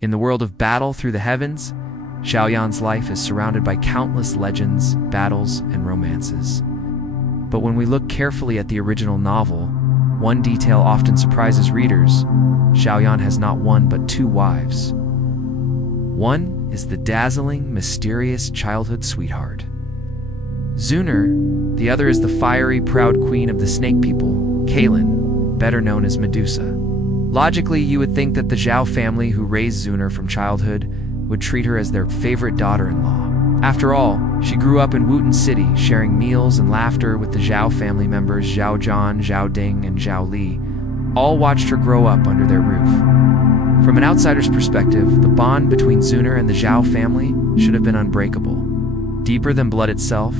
In the world of battle through the heavens, Xiao Yan's life is surrounded by countless legends, battles, and romances. But when we look carefully at the original novel, one detail often surprises readers. Xiao Yan has not one but two wives. One is the dazzling, mysterious childhood sweetheart, Xun'er. The other is the fiery, proud queen of the snake people, Cai Lin, better known as Medusa. Logically, you would think that the Xiao family who raised Xun'er from childhood would treat her as their favorite daughter-in-law. After all, she grew up in Wutan City, sharing meals and laughter with the Xiao family members Xiao Zhan, Xiao Ding, and Xiao Li. All watched her grow up under their roof. From an outsider's perspective, the bond between Xun'er and the Xiao family should have been unbreakable, deeper than blood itself.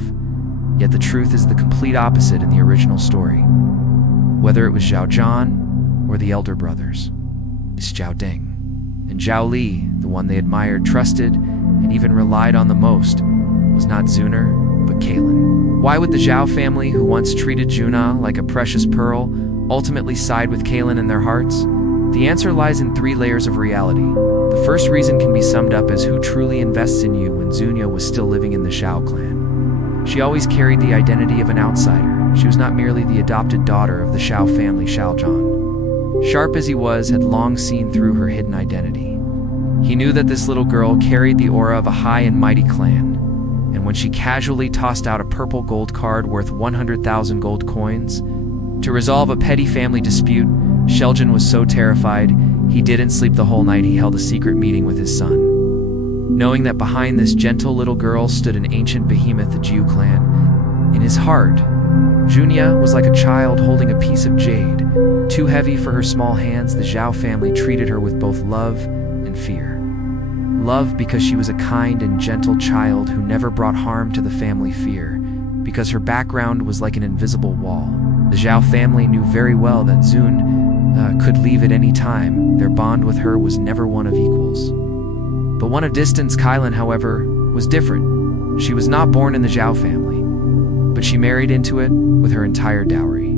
Yet the truth is the complete opposite in the original story. Whether it was Xiao Zhan or the elder brothers, Xiao Ding and Xiao Li, the one they admired, trusted, and even relied on the most, was not Xun'er, but Cai Lin. Why would the Xiao family, who once treated Junna like a precious pearl, ultimately side with Cai Lin in their hearts? The answer lies in three layers of reality. The first reason can be summed up as who truly invests in you when Xun'er was still living in the Xiao clan. She always carried the identity of an outsider. She was not merely the adopted daughter of the Xiao family Xiao Zhan. Sharp as he was, had long seen through her hidden identity. He knew that this little girl carried the aura of a high and mighty clan, and when she casually tossed out a purple gold card worth 100,000 gold coins to resolve a petty family dispute, Xiaojun was so terrified he didn't sleep the whole night. He held a secret meeting with his son, knowing that behind this gentle little girl stood an ancient behemoth, the Jiu clan. In his heart, Junia was like a child holding a piece of jade. Too heavy for her small hands, the Xiao family treated her with both love and fear. Love because she was a kind and gentle child who never brought harm to the family. Fear because her background was like an invisible wall. The Xiao family knew very well that Xun could leave at any time. Their bond with her was never one of equals. But one of distance. Cai Lin, however, was different. She was not born in the Xiao family, but she married into it with her entire dowry.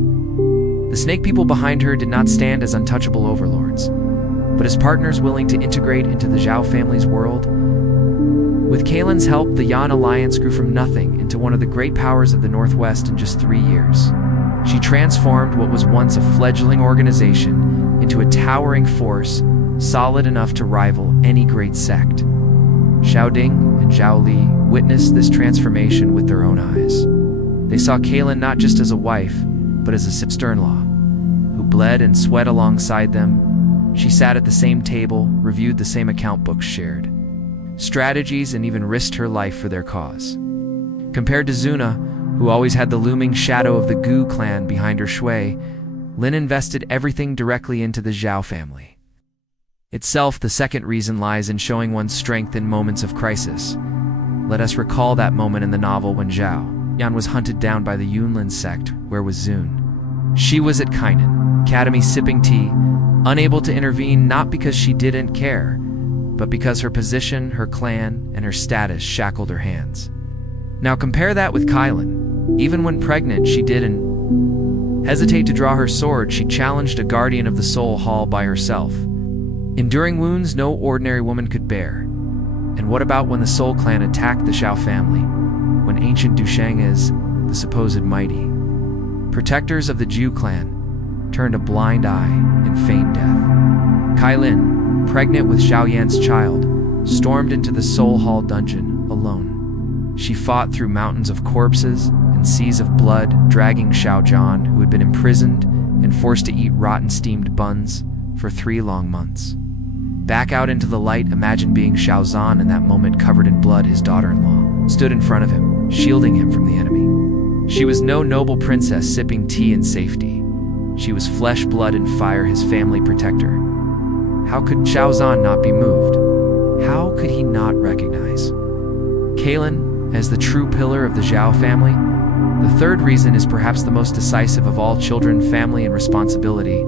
The snake people behind her did not stand as untouchable overlords, but as partners willing to integrate into the Xiao family's world. With Cai Lin's help, the Yan alliance grew from nothing into one of the great powers of the Northwest in just 3 years. She transformed what was once a fledgling organization into a towering force, solid enough to rival any great sect. Xiao Ding and Xiao Li witnessed this transformation with their own eyes. They saw Cai Lin not just as a wife, but as a sister-in-law, who bled and sweat alongside them. She sat at the same table, reviewed the same account books, shared strategies, and even risked her life for their cause. Compared to Xun'er, who always had the looming shadow of the Gu clan behind her Shui, Lin invested everything directly into the Xiao family. Itself, the second reason lies in showing one's strength in moments of crisis. Let us recall that moment in the novel when Xiao Yan was hunted down by the Yunlin sect. Where was Xun? She was at Kainan Academy sipping tea, unable to intervene, not because she didn't care, but because her position, her clan, and her status shackled her hands. Now compare that with Cai Lin. Even when pregnant, she didn't hesitate to draw her sword. She challenged a guardian of the soul hall by herself, enduring wounds no ordinary woman could bear. And what about when the Soul Clan attacked the Xiao family? When ancient Dushang's, the supposed mighty protectors of the Jiu clan, turned a blind eye and feigned death? Cai Lin, pregnant with Xiao Yan's child, stormed into the Soul Hall dungeon alone. She fought through mountains of corpses and seas of blood, dragging Xiao Zhan, who had been imprisoned and forced to eat rotten steamed buns for 3 long months. Back out into the light. Imagine being Xiao Zhan in that moment, covered in blood. His daughter-in-law stood in front of him, shielding him from the enemy. She was no noble princess sipping tea in safety. She was flesh, blood, and fire, his family protector. How could Xiao Zhan not be moved? How could he not recognize Cai Lin as the true pillar of the Xiao family? The third reason is perhaps the most decisive of all: children, family, and responsibility.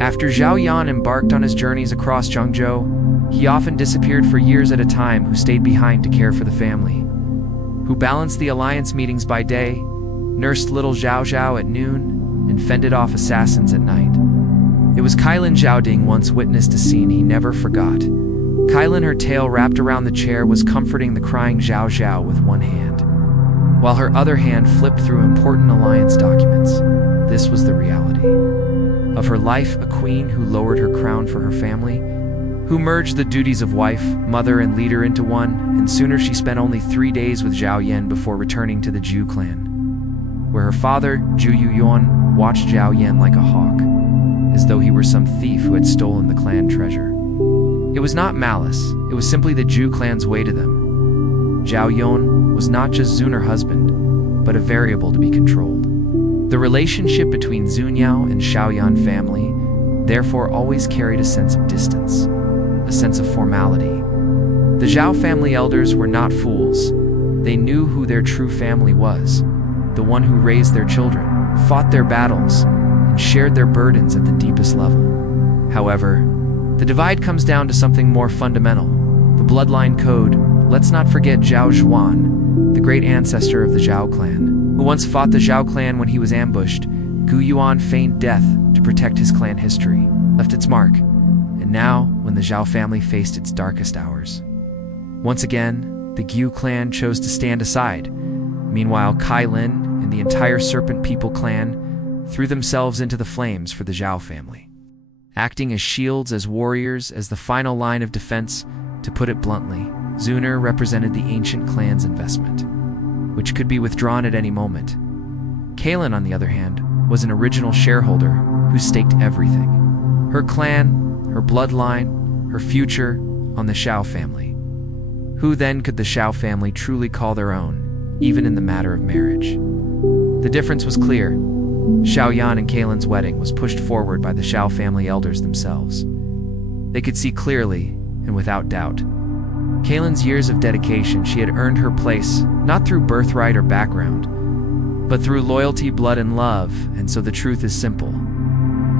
After Xiao Yan embarked on his journeys across Zhangzhou, he often disappeared for years at a time. Who stayed behind to care for the family? Who balanced the alliance meetings by day, nursed little Xiao Zhao at noon, and fended off assassins at night? It was Cai Lin. Xiao Ding once witnessed a scene he never forgot. Cai Lin, her tail wrapped around the chair, was comforting the crying Xiao Xiao with one hand, while her other hand flipped through important alliance documents. This was the reality of her life, a queen who lowered her crown for her family, who merged the duties of wife, mother, and leader into one, and sooner she spent only 3 days with Xiao Yan before returning to the Zhu clan, where her father, Zhu Yuan, watched Xiao Yan like a hawk, as though he were some thief who had stolen the clan treasure. It was not malice, it was simply the Zhu clan's way to them. Xiao Yan was not just Xun'er husband, but a variable to be controlled. The relationship between Xunyao and Xiao Yan family therefore always carried a sense of distance, a sense of formality. The Zhao family elders were not fools. They knew who their true family was, the one who raised their children, fought their battles, and shared their burdens at the deepest level. However, the divide comes down to something more fundamental, the bloodline code. Let's not forget Zhao Zhuan, the great ancestor of the Zhao clan, who once fought the Zhao clan when he was ambushed. Gu Yuan feigned death to protect his clan history, left its mark, and now, when the Zhao family faced its darkest hours, once again, the Gu clan chose to stand aside. Meanwhile, Cai Lin and the entire Serpent People clan threw themselves into the flames for the Zhao family, acting as shields, as warriors, as the final line of defense. To put it bluntly, Xun'er represented the ancient clan's investment, which could be withdrawn at any moment. Cai Lin, on the other hand, was an original shareholder who staked everything: her clan, her bloodline, her future, on the Xiao family. Who then could the Xiao family truly call their own, even in the matter of marriage? The difference was clear. Xiao Yan and Cai Lin's wedding was pushed forward by the Xiao family elders themselves. They could see clearly, and without doubt, Cai Lin's years of dedication. She had earned her place, not through birthright or background, but through loyalty, blood, and love. And so the truth is simple.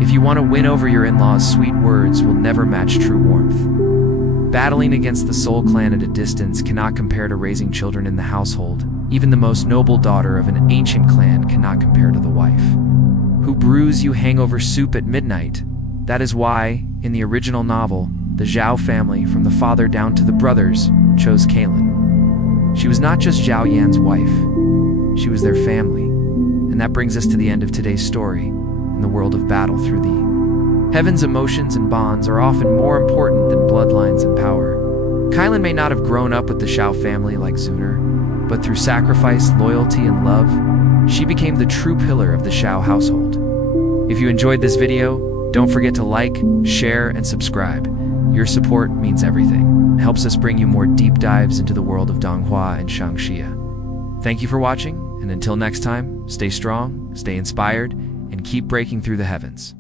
If you want to win over your in-laws, sweet words will never match true warmth. Battling against the Soul clan at a distance cannot compare to raising children in the household. Even the most noble daughter of an ancient clan cannot compare to the wife who brews you hangover soup at midnight. That is why, in the original novel, the Zhao family, from the father down to the brothers, chose Cai Lin. She was not just Xiao Yan's wife, she was their family. And that brings us to the end of today's story. In the world of battle through the heavens, emotions and bonds are often more important than bloodlines and power. Cai Lin may not have grown up with the Xiao family like Xun'er, but through sacrifice, loyalty, and love, she became the true pillar of the Xiao household. If you enjoyed this video, don't forget to like, share, and subscribe. Your support means everything. It helps us bring you more deep dives into the world of Donghua and Shangxia. Thank you for watching, and until next time, stay strong, stay inspired, and keep breaking through the heavens.